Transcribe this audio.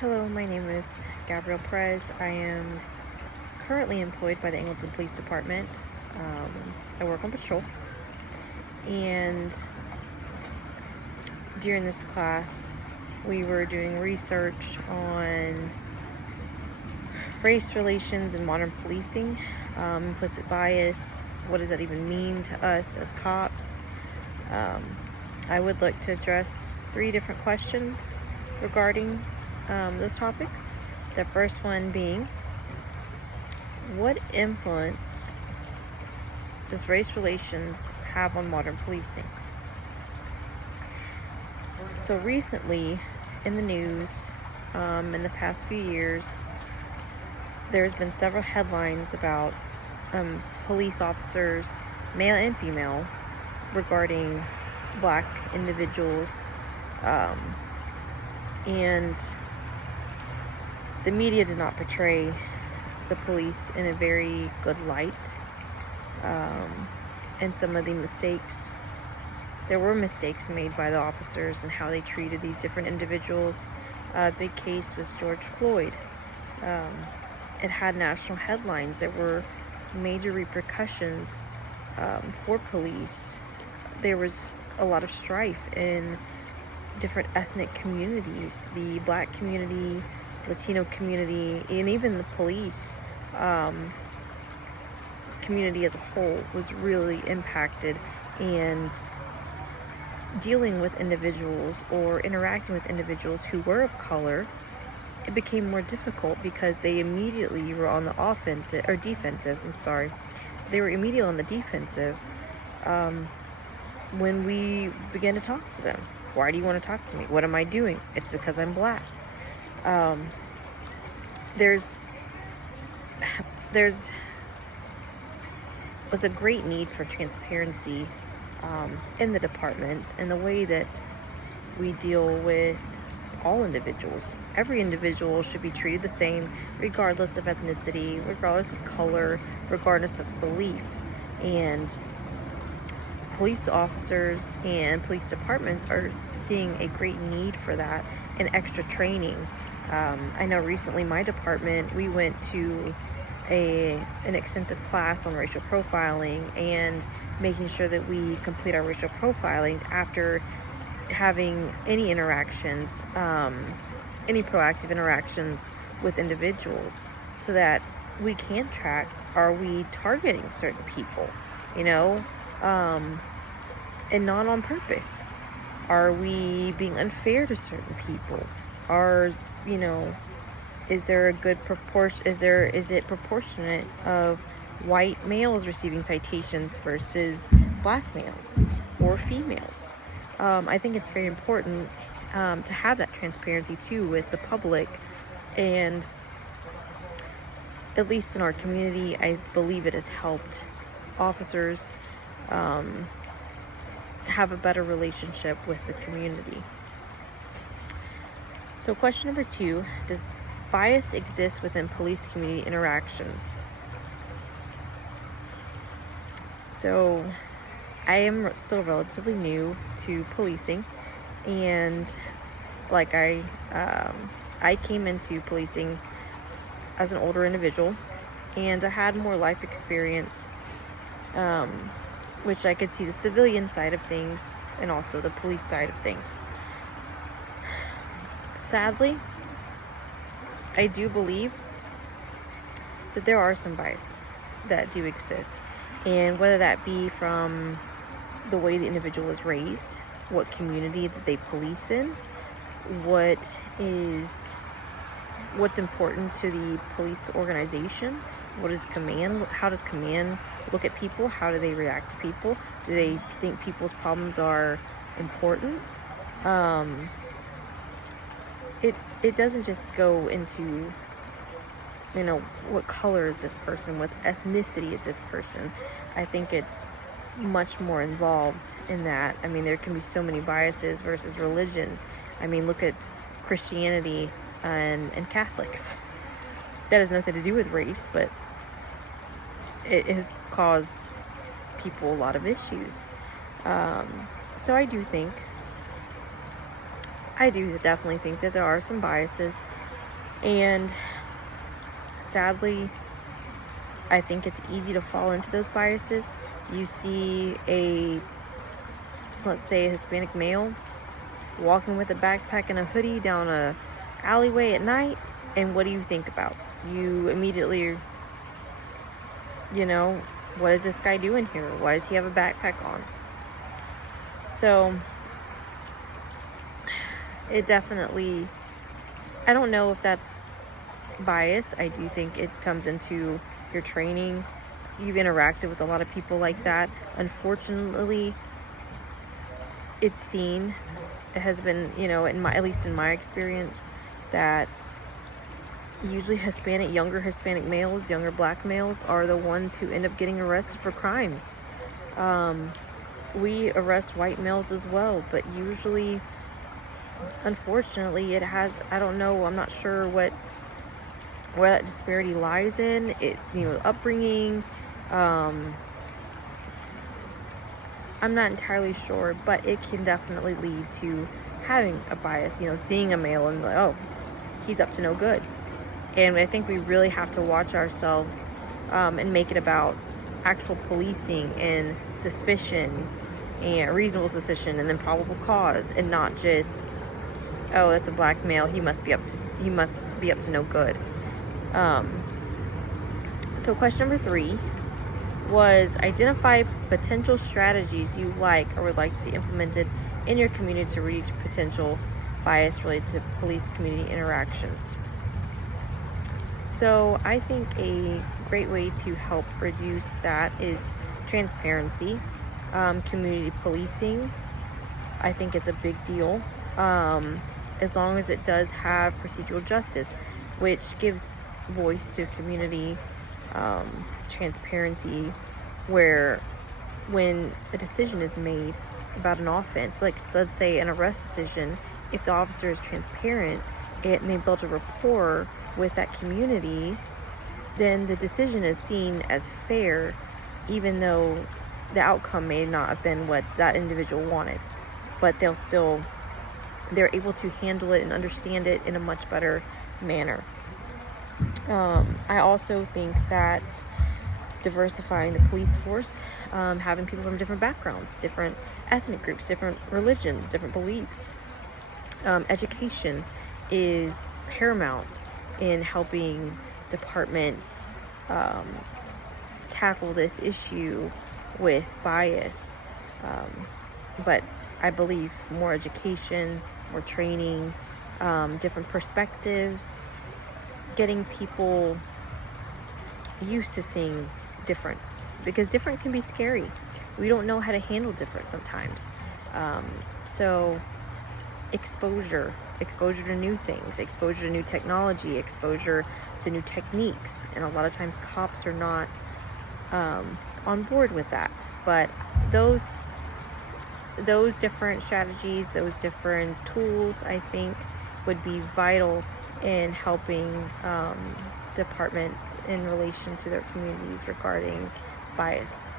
Hello, my name is Gabrielle Perez. I am currently employed by the Angleton Police Department. I work on patrol, and during this class, we were doing research on race relations and modern policing, implicit bias. What does that even mean to us as cops? I would like to address 3 different questions regarding those topics. The first one being, what influence does race relations have on modern policing? So recently in the news, in the past few years, there's been several headlines about police officers, male and female, regarding black individuals, and the media did not portray the police in a very good light, and some of the mistakes, there were mistakes made by the officers and how they treated these different individuals. A big case was George Floyd. It had national headlines. There were major repercussions for police. There was a lot of strife in different ethnic communities, the black community, Latino community, and even the police community as a whole was really impacted. And dealing with individuals or interacting with individuals who were of color, it became more difficult because they immediately were on the offensive or defensive. They were immediately on the defensive when we began to talk to them. Why do you want to talk to me? What am I doing? It's because I'm black. There's was a great need for transparency in the departments and the way that we deal with all individuals. Every individual should be treated the same, regardless of ethnicity, regardless of color, regardless of belief. And police officers and police departments are seeing a great need for that and extra training. I know recently my department, we went to an extensive class on racial profiling and making sure that we complete our racial profiling after having any interactions, any proactive interactions with individuals, so that we can track, are we targeting certain people, and not on purpose? Are we being unfair to certain people? Is there a good proportion? Is it proportionate of white males receiving citations versus black males or females? I think it's very important to have that transparency too with the public, and at least in our community, I believe it has helped officers have a better relationship with the community. So question number 2, does bias exist within police community interactions? So I am still relatively new to policing, and like I came into policing as an older individual, and I had more life experience, which I could see the civilian side of things and also the police side of things. Sadly, I do believe that there are some biases that do exist, and whether that be from the way the individual was raised, what community that they police in, what's important to the police organization, what is command, how does command look at people, how do they react to people, do they think people's problems are important? It doesn't just go into, what color is this person, what ethnicity is this person. I think it's much more involved in that. There can be so many biases versus religion. Look at Christianity and Catholics. That has nothing to do with race, but it has caused people a lot of issues. So I do definitely think that there are some biases And sadly, I think it's easy to fall into those biases. You see let's say a Hispanic male walking with a backpack and a hoodie down a alleyway at night, and what do you think about? You immediately, you know, what is this guy doing here? Why does he have a backpack on? So it definitely, I don't know if that's bias. I do think it comes into your training. You've interacted with a lot of people like that. Unfortunately, it's seen, it has been, at least in my experience, that usually younger Hispanic males, younger black males are the ones who end up getting arrested for crimes. We arrest white males as well, but usually, unfortunately, I don't know, I'm not sure where that disparity lies in it, upbringing. I'm not entirely sure, but it can definitely lead to having a bias, seeing a male and like, oh, he's up to no good. And I think we really have to watch ourselves and make it about actual policing and suspicion and reasonable suspicion and then probable cause, and not just, oh, that's a black male, he must be up to no good. So question number 3 was identify potential strategies you like or would like to see implemented in your community to reduce potential bias related to police community interactions. So I think a great way to help reduce that is transparency. Community policing, I think, is a big deal, as long as it does have procedural justice, which gives voice to community transparency, where when a decision is made about an offense, like let's say an arrest decision, if the officer is transparent and they build a rapport with that community, then the decision is seen as fair, even though the outcome may not have been what that individual wanted, but they're able to handle it and understand it in a much better manner. I also think that diversifying the police force, having people from different backgrounds, different ethnic groups, different religions, different beliefs, education is paramount in helping departments tackle this issue with bias. But I believe more education, more training, different perspectives, getting people used to seeing different, because different can be scary. We don't know how to handle different sometimes. So exposure to new things, exposure to new technology, exposure to new techniques, and a lot of times cops are not on board with that. But those different strategies, those different tools, I think, would be vital in helping departments in relation to their communities regarding bias.